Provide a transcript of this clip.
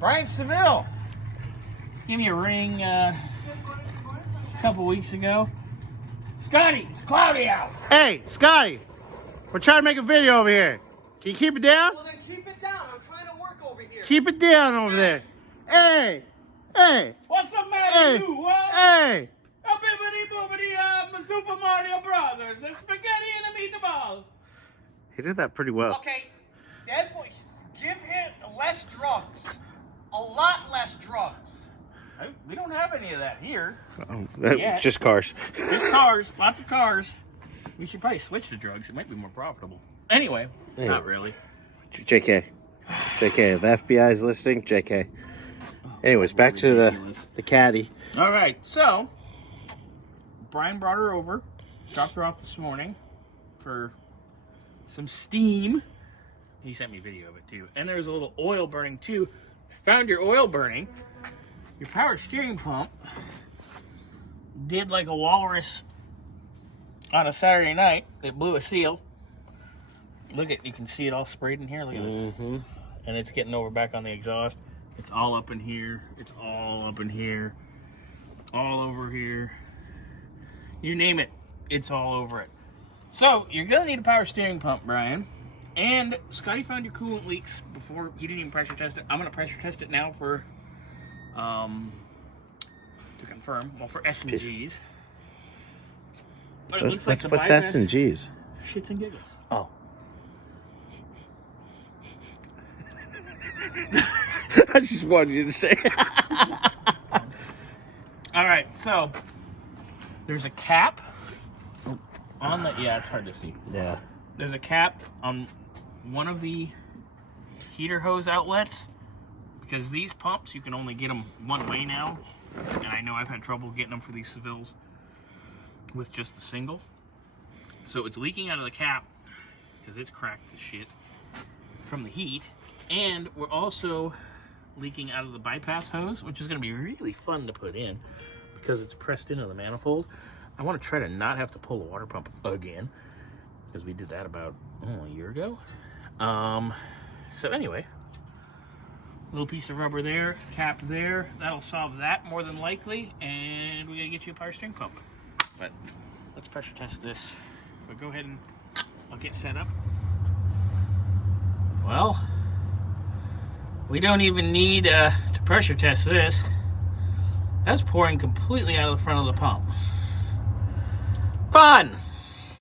Brian Seville gave me a ring a couple weeks ago. Scotty, it's cloudy out. Hey, Scotty, we're trying to make a video over here. Can you keep it down? Well, then keep it down. I'm trying to work over here. Keep it down over there. Hey, hey. What's the matter, Hey, you? Huh? hey. A bibbidi boobidi, Super Mario Brothers, a spaghetti and a meatball. He did that pretty well. Okay, Dead Boy, give him less drugs. A lot less drugs. We don't have any of that here. Just cars. There's cars, lots of cars. We should probably switch to drugs. It might be more profitable. Anyway, not really. JK. JK, if the FBI is listening, JK. Anyways, back to the caddy. All right, so Brian brought her over, dropped her off this morning for some steam. He sent me a video of it too. And there's a little oil burning too. Found your oil burning. Your power steering pump did like a walrus on a Saturday night. It blew a seal. Look at, you can see it all sprayed in here. Look at this. And it's getting over back on the exhaust. It's all up in here. It's all up in here. All over here. You name it, it's all over it. So you're gonna need a power steering pump, Brian. And Scotty found your coolant leaks before. He didn't even pressure test it. I'm gonna pressure test it now for to confirm. Well, for S and G's. But it looks like the what's S and G's? Shits and giggles. Oh. I just wanted you to say. All right, so there's a cap on the. Yeah, it's hard to see. Yeah. There's a cap on one of the heater hose outlets because these pumps you can only get them one way now, and I know I've had trouble getting them for these Sevilles with just the single. So it's leaking out of the cap because it's cracked as shit from the heat, and we're also leaking out of the bypass hose, which is going to be really fun to put in because it's pressed into the manifold. I want to try to not have to pull the water pump again because we did that about a year ago. So anyway, little piece of rubber there, cap there. That'll solve that more than likely, and we gotta get you a power steering pump. But let's pressure test this. But go ahead and I'll get set up. Well, we don't even need to pressure test this. That's pouring completely out of the front of the pump. Fun!